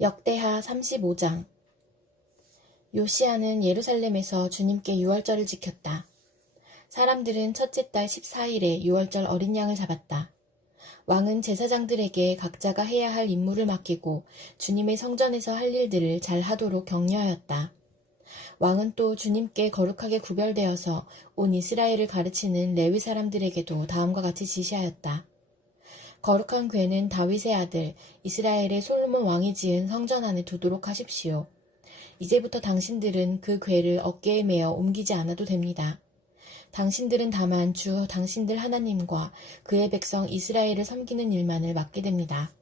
역대하 35장. 요시야는 예루살렘에서 주님께 유월절을 지켰다. 사람들은 첫째 달 14일에 유월절 어린 양을 잡았다. 왕은 제사장들에게 각자가 해야 할 임무를 맡기고 주님의 성전에서 할 일들을 잘 하도록 격려하였다. 왕은 또 주님께 거룩하게 구별되어서 온 이스라엘을 가르치는 레위 사람들에게도 다음과 같이 지시하였다. 거룩한 궤는 다윗의 아들 이스라엘의 솔로몬 왕이 지은 성전 안에 두도록 하십시오. 이제부터 당신들은 그 궤를 어깨에 메어 옮기지 않아도 됩니다. 당신들은 다만 주 당신들 하나님과 그의 백성 이스라엘을 섬기는 일만을 맡게 됩니다.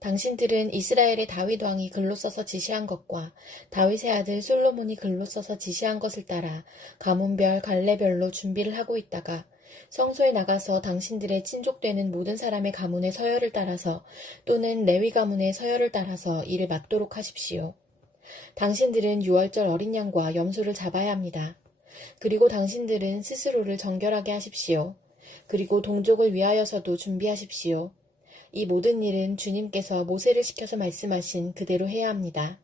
당신들은 이스라엘의 다윗 왕이 글로 써서 지시한 것과 다윗의 아들 솔로몬이 글로 써서 지시한 것을 따라 가문별 갈래별로 준비를 하고 있다가 성소에 나가서 당신들의 친족되는 모든 사람의 가문의 서열을 따라서 또는 레위 가문의 서열을 따라서 이를 맡도록 하십시오. 당신들은 유월절 어린 양과 염소를 잡아야 합니다. 그리고 당신들은 스스로를 정결하게 하십시오. 그리고 동족을 위하여서도 준비하십시오. 이 모든 일은 주님께서 모세를 시켜서 말씀하신 그대로 해야 합니다.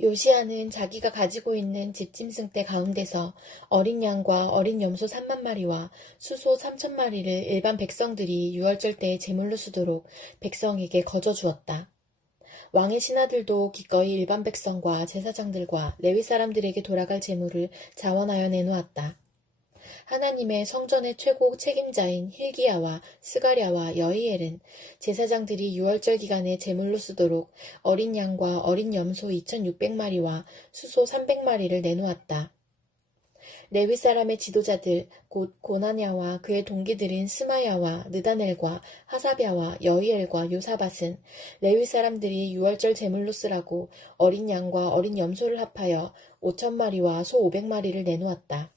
요시야는 자기가 가지고 있는 집짐승 떼 가운데서 어린 양과 어린 염소 3만 마리와 수소 3천 마리를 일반 백성들이 유월절 때에 제물로 쓰도록 백성에게 거저 주었다. 왕의 신하들도 기꺼이 일반 백성과 제사장들과 레위 사람들에게 돌아갈 제물을 자원하여 내놓았다. 하나님의 성전의 최고 책임자인 힐기야와 스가랴와 여이엘은 제사장들이 유월절 기간에 제물로 쓰도록 어린 양과 어린 염소 2,600마리와 수소 300마리를 내놓았다. 레위 사람의 지도자들 곧 고나냐와 그의 동기들인 스마야와 느다넬과 하사랴와 여이엘과 요사밧은 레위 사람들이 유월절 제물로 쓰라고 어린 양과 어린 염소를 합하여 5,000마리와 소 500마리를 내놓았다.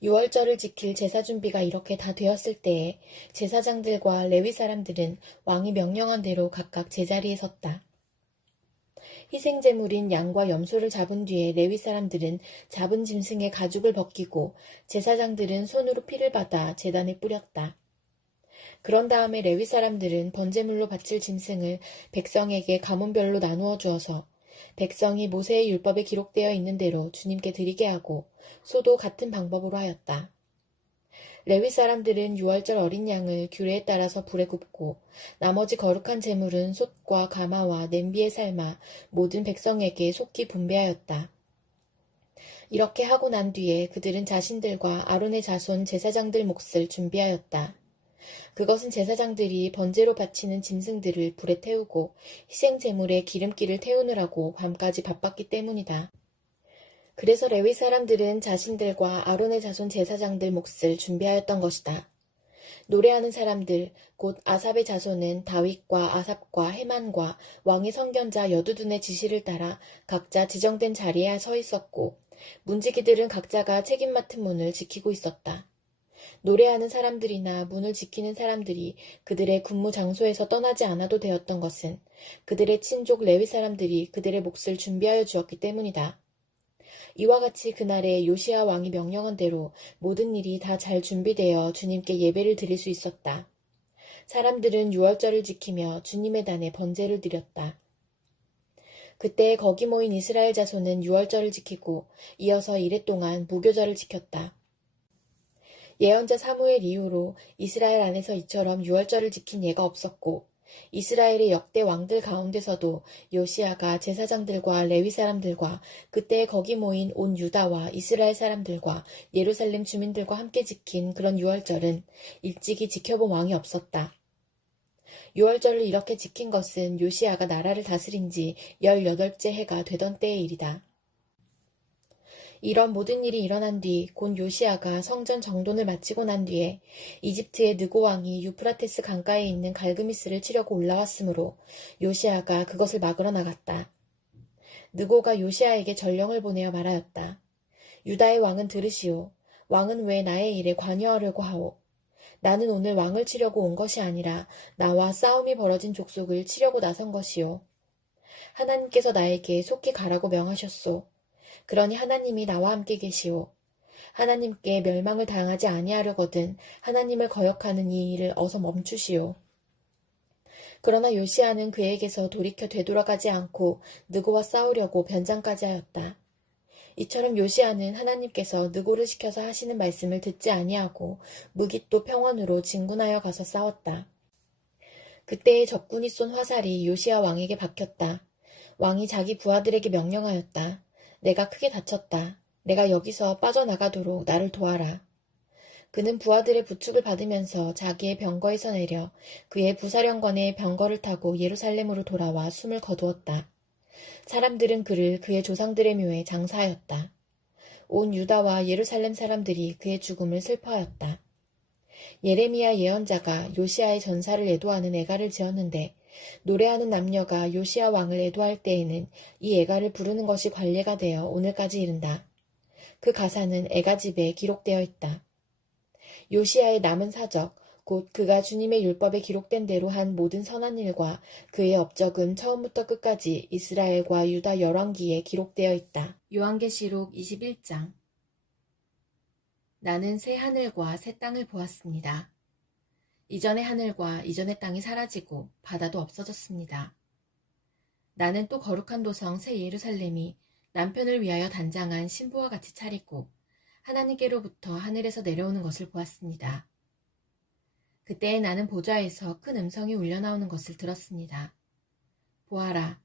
유월절을 지킬 제사 준비가 이렇게 다 되었을 때에 제사장들과 레위 사람들은 왕이 명령한 대로 각각 제자리에 섰다. 희생제물인 양과 염소를 잡은 뒤에 레위 사람들은 잡은 짐승의 가죽을 벗기고 제사장들은 손으로 피를 받아 제단에 뿌렸다. 그런 다음에 레위 사람들은 번제물로 바칠 짐승을 백성에게 가문별로 나누어 주어서 백성이 모세의 율법에 기록되어 있는 대로 주님께 드리게 하고 소도 같은 방법으로 하였다. 레위 사람들은 유월절 어린 양을 규례에 따라서 불에 굽고 나머지 거룩한 제물은 솥과 가마와 냄비에 삶아 모든 백성에게 속히 분배하였다. 이렇게 하고 난 뒤에 그들은 자신들과 아론의 자손 제사장들 몫을 준비하였다. 그것은 제사장들이 번제로 바치는 짐승들을 불에 태우고 희생제물에 기름기를 태우느라고 밤까지 바빴기 때문이다. 그래서 레위 사람들은 자신들과 아론의 자손 제사장들 몫을 준비하였던 것이다. 노래하는 사람들 곧 아삽의 자손은 다윗과 아삽과 헤만과 왕의 선견자 여두둔의 지시를 따라 각자 지정된 자리에 서 있었고 문지기들은 각자가 책임 맡은 문을 지키고 있었다. 노래하는 사람들이나 문을 지키는 사람들이 그들의 근무 장소에서 떠나지 않아도 되었던 것은 그들의 친족 레위 사람들이 그들의 몫을 준비하여 주었기 때문이다. 이와 같이 그날에 요시야 왕이 명령한 대로 모든 일이 다 잘 준비되어 주님께 예배를 드릴 수 있었다. 사람들은 유월절을 지키며 주님의 단에 번제를 드렸다. 그때 거기 모인 이스라엘 자손은 유월절을 지키고 이어서 이래 동안 무교절을 지켰다. 예언자 사무엘 이후로 이스라엘 안에서 이처럼 유월절을 지킨 예가 없었고 이스라엘의 역대 왕들 가운데서도 요시야가 제사장들과 레위 사람들과 그때 거기 모인 온 유다와 이스라엘 사람들과 예루살렘 주민들과 함께 지킨 그런 유월절은 일찍이 지켜본 왕이 없었다. 유월절을 이렇게 지킨 것은 요시야가 나라를 다스린 지 18째 해가 되던 때의 일이다. 이런 모든 일이 일어난 뒤 곧 요시야가 성전 정돈을 마치고 난 뒤에 이집트의 느고 왕이 유프라테스 강가에 있는 갈그미스를 치려고 올라왔으므로 요시야가 그것을 막으러 나갔다. 느고가 요시야에게 전령을 보내어 말하였다. 유다의 왕은 들으시오. 왕은 왜 나의 일에 관여하려고 하오. 나는 오늘 왕을 치려고 온 것이 아니라 나와 싸움이 벌어진 족속을 치려고 나선 것이오. 하나님께서 나에게 속히 가라고 명하셨소. 그러니 하나님이 나와 함께 계시오. 하나님께 멸망을 당하지 아니하려거든 하나님을 거역하는 이 일을 어서 멈추시오. 그러나 요시아는 그에게서 돌이켜 되돌아가지 않고 느고와 싸우려고 변장까지 하였다. 이처럼 요시아는 하나님께서 느고를 시켜서 하시는 말씀을 듣지 아니하고 무깃도 평원으로 진군하여 가서 싸웠다. 그때의 적군이 쏜 화살이 요시아 왕에게 박혔다. 왕이 자기 부하들에게 명령하였다. 내가 크게 다쳤다. 내가 여기서 빠져나가도록 나를 도와라. 그는 부하들의 부축을 받으면서 자기의 병거에서 내려 그의 부사령관의 병거를 타고 예루살렘으로 돌아와 숨을 거두었다. 사람들은 그를 그의 조상들의 묘에 장사하였다. 온 유다와 예루살렘 사람들이 그의 죽음을 슬퍼하였다. 예레미야 예언자가 요시아의 전사를 애도하는 애가를 지었는데 노래하는 남녀가 요시아 왕을 애도할 때에는 이 애가를 부르는 것이 관례가 되어 오늘까지 이른다. 그 가사는 애가집에 기록되어 있다. 요시아의 남은 사적, 곧 그가 주님의 율법에 기록된 대로 한 모든 선한 일과 그의 업적은 처음부터 끝까지 이스라엘과 유다 열왕기에 기록되어 있다. 요한계시록 21장. 나는 새 하늘과 새 땅을 보았습니다. 이전의 하늘과 이전의 땅이 사라지고 바다도 없어졌습니다. 나는 또 거룩한 도성 새 예루살렘이 남편을 위하여 단장한 신부와 같이 차리고 하나님께로부터 하늘에서 내려오는 것을 보았습니다. 그때에 나는 보좌에서 큰 음성이 울려나오는 것을 들었습니다. 보아라,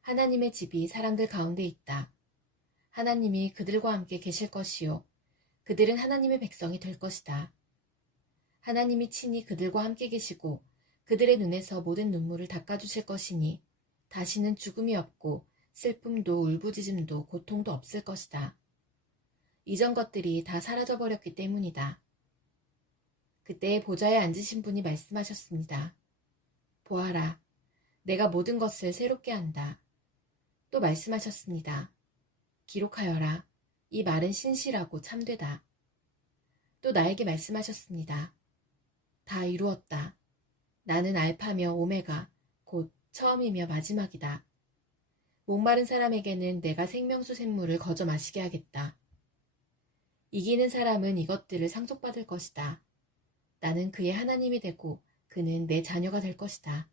하나님의 집이 사람들 가운데 있다. 하나님이 그들과 함께 계실 것이요. 그들은 하나님의 백성이 될 것이다. 하나님이 친히 그들과 함께 계시고 그들의 눈에서 모든 눈물을 닦아주실 것이니 다시는 죽음이 없고 슬픔도 울부짖음도 고통도 없을 것이다. 이전 것들이 다 사라져버렸기 때문이다. 그때 보좌에 앉으신 분이 말씀하셨습니다. 보아라, 내가 모든 것을 새롭게 한다. 또 말씀하셨습니다. 기록하여라. 이 말은 신실하고 참되다. 또 나에게 말씀하셨습니다. 다 이루었다. 나는 알파며 오메가, 곧 처음이며 마지막이다. 목마른 사람에게는 내가 생명수 샘물을 거저 마시게 하겠다. 이기는 사람은 이것들을 상속받을 것이다. 나는 그의 하나님이 되고 그는 내 자녀가 될 것이다.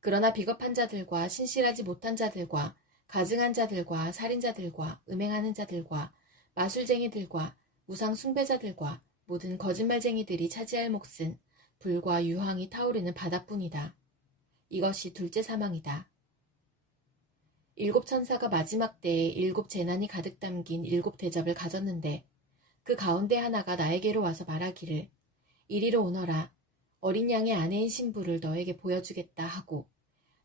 그러나 비겁한 자들과 신실하지 못한 자들과 가증한 자들과 살인자들과 음행하는 자들과 마술쟁이들과 우상 숭배자들과 모든 거짓말쟁이들이 차지할 몫은 불과 유황이 타오르는 바다뿐이다. 이것이 둘째 사망이다. 일곱 천사가 마지막 때에 일곱 재난이 가득 담긴 일곱 대접을 가졌는데 그 가운데 하나가 나에게로 와서 말하기를 이리로 오너라. 어린 양의 아내인 신부를 너에게 보여주겠다 하고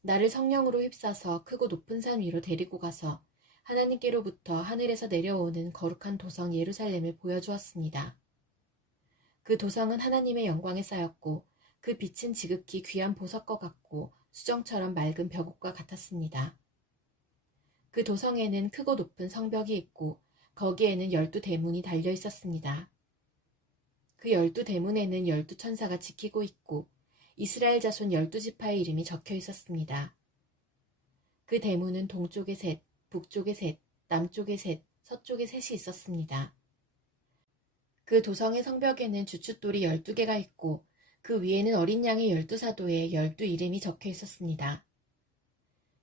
나를 성령으로 휩싸서 크고 높은 산 위로 데리고 가서 하나님께로부터 하늘에서 내려오는 거룩한 도성 예루살렘을 보여주었습니다. 그 도성은 하나님의 영광에 쌓였고 그 빛은 지극히 귀한 보석과 같고 수정처럼 맑은 벽옥과 같았습니다. 그 도성에는 크고 높은 성벽이 있고 거기에는 12 대문이 달려 있었습니다. 그 12 대문에는 12 천사가 지키고 있고 이스라엘 자손 12지파의 이름이 적혀 있었습니다. 그 대문은 동쪽에 셋, 북쪽에 셋, 남쪽에 셋, 서쪽에 셋이 있었습니다. 그 도성의 성벽에는 주춧돌이 12개가 있고 그 위에는 어린 양의 12사도의 12 이름이 적혀 있었습니다.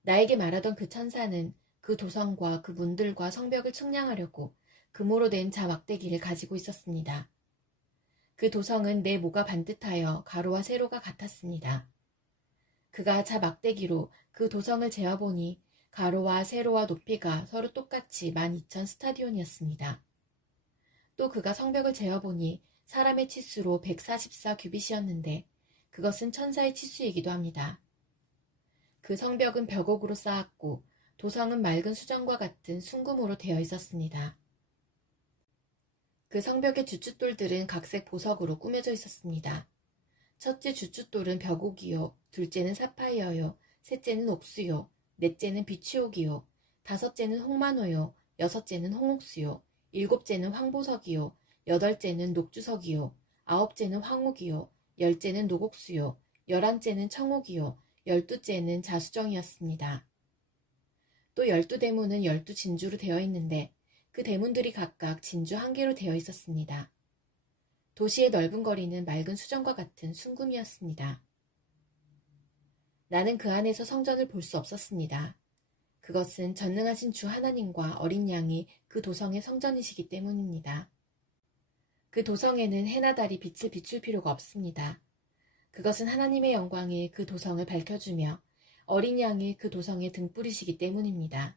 나에게 말하던 그 천사는 그 도성과 그 문들과 성벽을 측량하려고 금으로 된 자막대기를 가지고 있었습니다. 그 도성은 내 모가 반듯하여 가로와 세로가 같았습니다. 그가 자막대기로 그 도성을 재어보니 가로와 세로와 높이가 서로 똑같이 12,000 스타디온이었습니다. 또 그가 성벽을 재어보니 사람의 치수로 144 규빗이었는데 그것은 천사의 치수이기도 합니다. 그 성벽은 벽옥으로 쌓았고 도성은 맑은 수정과 같은 순금으로 되어 있었습니다. 그 성벽의 주춧돌들은 각색 보석으로 꾸며져 있었습니다. 첫째 주춧돌은 벽옥이요, 둘째는 사파이어요, 셋째는 옥수요, 넷째는 비취옥이요, 다섯째는 홍만호요, 여섯째는 홍옥수요, 일곱째는 황보석이요, 여덟째는 녹주석이요, 아홉째는 황옥이요, 열째는 녹옥수요, 열한째는 청옥이요, 12째는 자수정이었습니다. 또 12 대문은 12 진주로 되어 있는데 그 대문들이 각각 진주 1개로 되어 있었습니다. 도시의 넓은 거리는 맑은 수정과 같은 순금이었습니다. 나는 그 안에서 성전을 볼 수 없었습니다. 그것은 전능하신 주 하나님과 어린 양이 그 도성의 성전이시기 때문입니다. 그 도성에는 해나 달이 빛을 비출 필요가 없습니다. 그것은 하나님의 영광이 그 도성을 밝혀주며 어린 양이 그 도성의 등불이시기 때문입니다.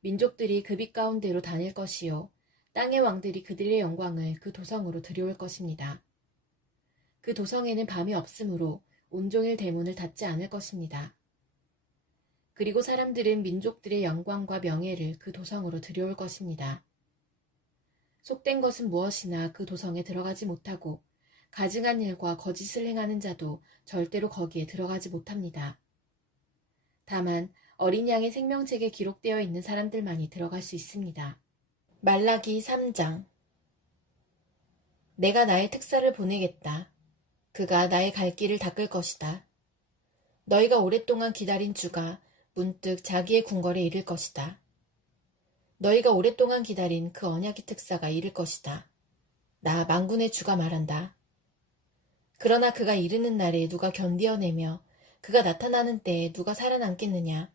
민족들이 그 빛 가운데로 다닐 것이요 땅의 왕들이 그들의 영광을 그 도성으로 들여올 것입니다. 그 도성에는 밤이 없으므로 온종일 대문을 닫지 않을 것입니다. 그리고 사람들은 민족들의 영광과 명예를 그 도성으로 들여올 것입니다. 속된 것은 무엇이나 그 도성에 들어가지 못하고 가증한 일과 거짓을 행하는 자도 절대로 거기에 들어가지 못합니다. 다만 어린 양의 생명책에 기록되어 있는 사람들만이 들어갈 수 있습니다. 말라기 3장. 내가 나의 특사를 보내겠다. 그가 나의 갈 길을 닦을 것이다. 너희가 오랫동안 기다린 주가 문득 자기의 궁궐에 이를 것이다. 너희가 오랫동안 기다린 그 언약의 특사가 이를 것이다. 나 만군의 주가 말한다. 그러나 그가 이르는 날에 누가 견디어내며 그가 나타나는 때에 누가 살아남겠느냐.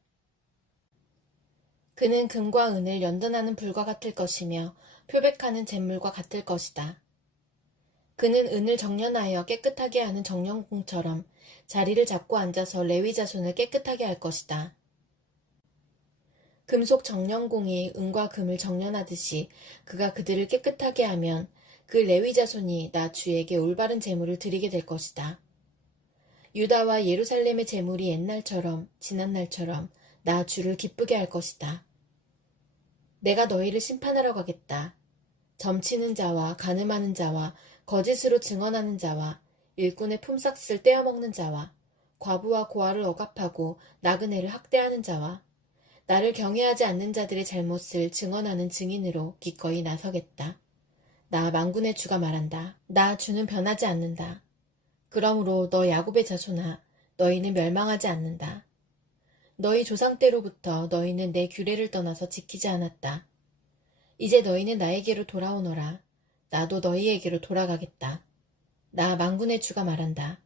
그는 금과 은을 연단하는 불과 같을 것이며 표백하는 잿물과 같을 것이다. 그는 은을 정련하여 깨끗하게 하는 정련공처럼 자리를 잡고 앉아서 레위 자손을 깨끗하게 할 것이다. 금속 정련공이 은과 금을 정련하듯이 그가 그들을 깨끗하게 하면 그 레위 자손이 나 주에게 올바른 제물을 드리게 될 것이다. 유다와 예루살렘의 제물이 옛날처럼 지난날처럼 나 주를 기쁘게 할 것이다. 내가 너희를 심판하러 가겠다. 점치는 자와 간음하는 자와 거짓으로 증언하는 자와 일꾼의 품삯을 떼어먹는 자와 과부와 고아를 억압하고 나그네를 학대하는 자와 나를 경외하지 않는 자들의 잘못을 증언하는 증인으로 기꺼이 나서겠다. 나 만군의 주가 말한다. 나 주는 변하지 않는다. 그러므로 너 야곱의 자손아, 너희는 멸망하지 않는다. 너희 조상 때로부터 너희는 내 규례를 떠나서 지키지 않았다. 이제 너희는 나에게로 돌아오너라. 나도 너희에게로 돌아가겠다. 나 만군의 주가 말한다.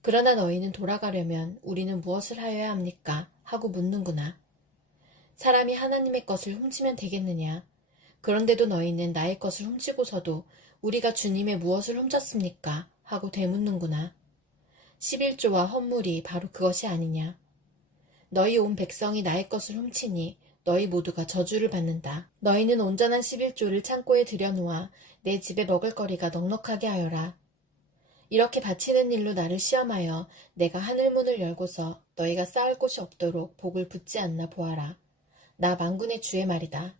그러나 너희는 돌아가려면 우리는 무엇을 하여야 합니까? 하고 묻는구나. 사람이 하나님의 것을 훔치면 되겠느냐? 그런데도 너희는 나의 것을 훔치고서도 우리가 주님의 무엇을 훔쳤습니까? 하고 되묻는구나. 11조와 헌물이 바로 그것이 아니냐. 너희 온 백성이 나의 것을 훔치니 너희 모두가 저주를 받는다. 너희는 온전한 11조를 창고에 들여놓아 내 집에 먹을거리가 넉넉하게 하여라. 이렇게 바치는 일로 나를 시험하여 내가 하늘문을 열고서 너희가 쌓을 곳이 없도록 복을 붓지 않나 보아라. 나 만군의 주의 말이다.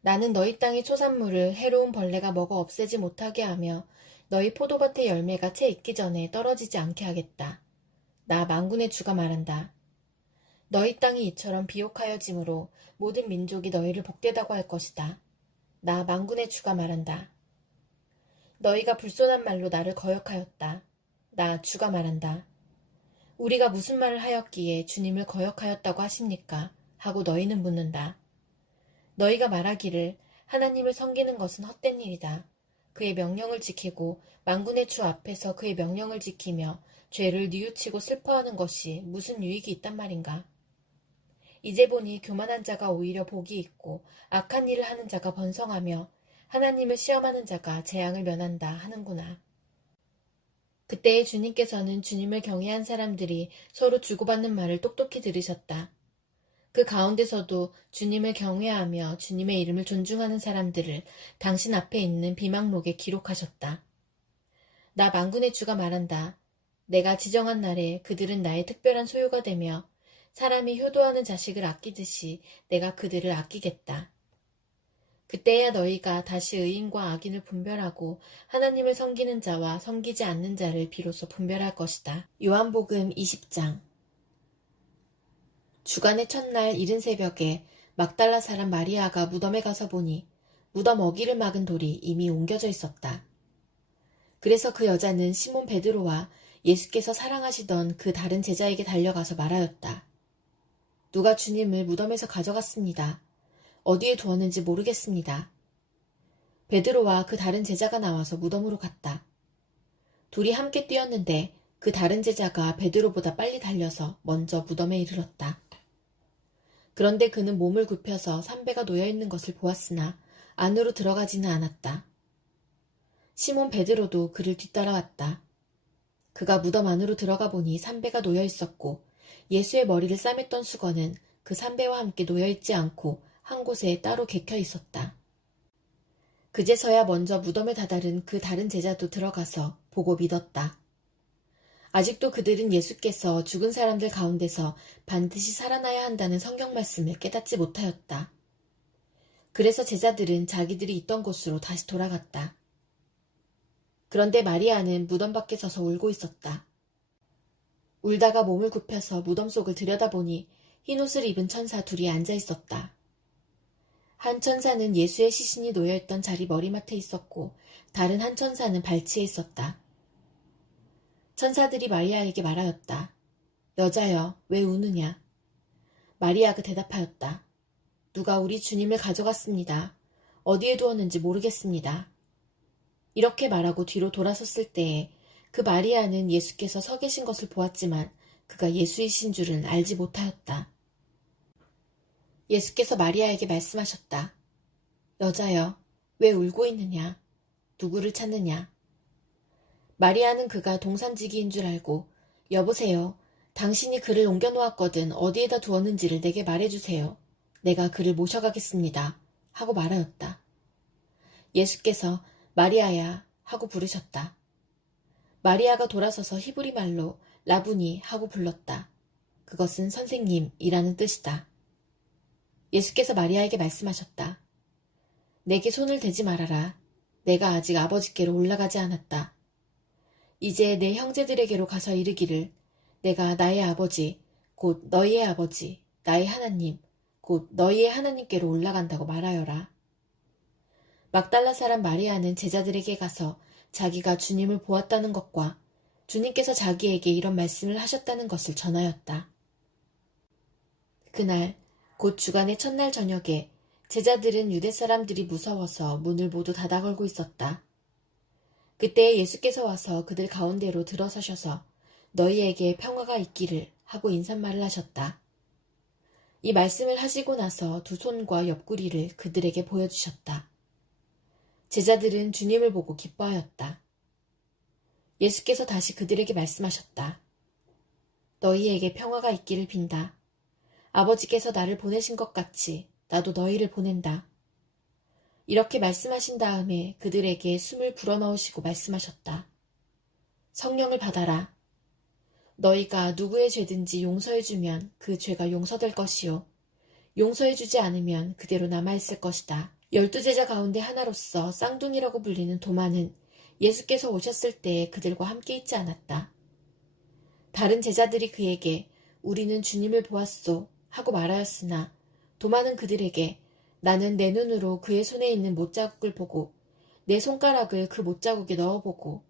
나는 너희 땅의 초산물을 해로운 벌레가 먹어 없애지 못하게 하며 너희 포도밭의 열매가 채 익기 전에 떨어지지 않게 하겠다. 나 만군의 주가 말한다. 너희 땅이 이처럼 비옥하여짐으로 모든 민족이 너희를 복되다고 할 것이다. 나 만군의 주가 말한다. 너희가 불손한 말로 나를 거역하였다. 나 주가 말한다. 우리가 무슨 말을 하였기에 주님을 거역하였다고 하십니까? 하고 너희는 묻는다. 너희가 말하기를 하나님을 섬기는 것은 헛된 일이다. 그의 명령을 지키고 만군의 주 앞에서 그의 명령을 지키며 죄를 뉘우치고 슬퍼하는 것이 무슨 유익이 있단 말인가? 이제 보니 교만한 자가 오히려 복이 있고 악한 일을 하는 자가 번성하며 하나님을 시험하는 자가 재앙을 면한다 하는구나. 그때에 주님께서는 주님을 경외한 사람들이 서로 주고받는 말을 똑똑히 들으셨다. 그 가운데서도 주님을 경외하며 주님의 이름을 존중하는 사람들을 당신 앞에 있는 비망록에 기록하셨다. 나 만군의 주가 말한다. 내가 지정한 날에 그들은 나의 특별한 소유가 되며 사람이 효도하는 자식을 아끼듯이 내가 그들을 아끼겠다. 그때야 너희가 다시 의인과 악인을 분별하고 하나님을 섬기는 자와 섬기지 않는 자를 비로소 분별할 것이다. 요한복음 20장. 주간의 첫날 이른 새벽에 막달라 사람 마리아가 무덤에 가서 보니 무덤 어기를 막은 돌이 이미 옮겨져 있었다. 그래서 그 여자는 시몬 베드로와 예수께서 사랑하시던 그 다른 제자에게 달려가서 말하였다. 누가 주님을 무덤에서 가져갔습니다. 어디에 두었는지 모르겠습니다. 베드로와 그 다른 제자가 나와서 무덤으로 갔다. 둘이 함께 뛰었는데 그 다른 제자가 베드로보다 빨리 달려서 먼저 무덤에 이르렀다. 그런데 그는 몸을 굽혀서 삼배가 놓여있는 것을 보았으나 안으로 들어가지는 않았다. 시몬 베드로도 그를 뒤따라왔다. 그가 무덤 안으로 들어가 보니 삼배가 놓여있었고 예수의 머리를 싸맸던 수건은 그 삼배와 함께 놓여있지 않고 한 곳에 따로 개켜 있었다. 그제서야 먼저 무덤에 다다른 그 다른 제자도 들어가서 보고 믿었다. 아직도 그들은 예수께서 죽은 사람들 가운데서 반드시 살아나야 한다는 성경 말씀을 깨닫지 못하였다. 그래서 제자들은 자기들이 있던 곳으로 다시 돌아갔다. 그런데 마리아는 무덤 밖에 서서 울고 있었다. 울다가 몸을 굽혀서 무덤 속을 들여다보니 흰옷을 입은 천사 둘이 앉아 있었다. 한 천사는 예수의 시신이 놓여있던 자리 머리맡에 있었고 다른 한 천사는 발치에 있었다. 천사들이 마리아에게 말하였다. 여자여, 왜 우느냐? 마리아가 대답하였다. 누가 우리 주님을 가져갔습니다. 어디에 두었는지 모르겠습니다. 이렇게 말하고 뒤로 돌아섰을 때에 그 마리아는 예수께서 서 계신 것을 보았지만 그가 예수이신 줄은 알지 못하였다. 예수께서 마리아에게 말씀하셨다. 여자여, 왜 울고 있느냐? 누구를 찾느냐? 마리아는 그가 동산지기인 줄 알고 여보세요. 당신이 그를 옮겨놓았거든 어디에다 두었는지를 내게 말해주세요. 내가 그를 모셔가겠습니다. 하고 말하였다. 예수께서 마리아야 하고 부르셨다. 마리아가 돌아서서 히브리 말로 라부니 하고 불렀다. 그것은 선생님이라는 뜻이다. 예수께서 마리아에게 말씀하셨다. 내게 손을 대지 말아라. 내가 아직 아버지께로 올라가지 않았다. 이제 내 형제들에게로 가서 이르기를 내가 나의 아버지 곧 너희의 아버지 나의 하나님 곧 너희의 하나님께로 올라간다고 말하여라. 막달라 사람 마리아는 제자들에게 가서 자기가 주님을 보았다는 것과 주님께서 자기에게 이런 말씀을 하셨다는 것을 전하였다. 그날 곧 주간의 첫날 저녁에 제자들은 유대 사람들이 무서워서 문을 모두 닫아 걸고 있었다. 그때 예수께서 와서 그들 가운데로 들어서셔서 너희에게 평화가 있기를 하고 인사말을 하셨다. 이 말씀을 하시고 나서 두 손과 옆구리를 그들에게 보여주셨다. 제자들은 주님을 보고 기뻐하였다. 예수께서 다시 그들에게 말씀하셨다. 너희에게 평화가 있기를 빈다. 아버지께서 나를 보내신 것 같이 나도 너희를 보낸다. 이렇게 말씀하신 다음에 그들에게 숨을 불어넣으시고 말씀하셨다. 성령을 받아라. 너희가 누구의 죄든지 용서해주면 그 죄가 용서될 것이요. 용서해주지 않으면 그대로 남아있을 것이다. 12제자 가운데 하나로서 쌍둥이라고 불리는 도마는 예수께서 오셨을 때 그들과 함께 있지 않았다. 다른 제자들이 그에게 우리는 주님을 보았소 하고 말하였으나 도마는 그들에게 나는 내 눈으로 그의 손에 있는 못자국을 보고 내 손가락을 그 못자국에 넣어보고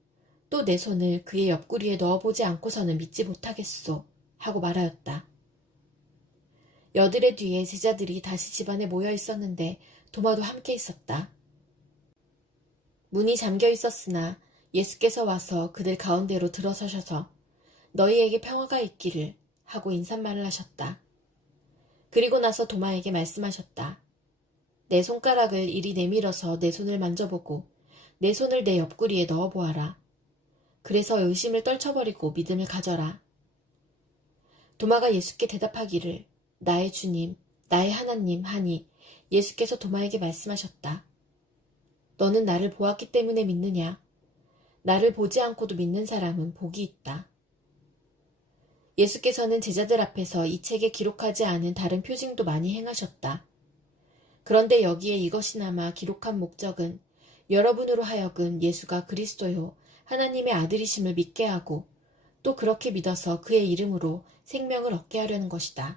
또 내 손을 그의 옆구리에 넣어보지 않고서는 믿지 못하겠소 하고 말하였다. 여드레 뒤에 제자들이 다시 집안에 모여 있었는데 도마도 함께 있었다. 문이 잠겨 있었으나 예수께서 와서 그들 가운데로 들어서셔서 너희에게 평화가 있기를 하고 인사말을 하셨다. 그리고 나서 도마에게 말씀하셨다. 내 손가락을 이리 내밀어서 내 손을 만져보고 내 손을 내 옆구리에 넣어보아라. 그래서 의심을 떨쳐버리고 믿음을 가져라. 도마가 예수께 대답하기를 나의 주님, 나의 하나님 하니 예수께서 도마에게 말씀하셨다. 너는 나를 보았기 때문에 믿느냐? 나를 보지 않고도 믿는 사람은 복이 있다. 예수께서는 제자들 앞에서 이 책에 기록하지 않은 다른 표징도 많이 행하셨다. 그런데 여기에 이것이나마 기록한 목적은 여러분으로 하여금 예수가 그리스도요 하나님의 아들이심을 믿게 하고 또 그렇게 믿어서 그의 이름으로 생명을 얻게 하려는 것이다.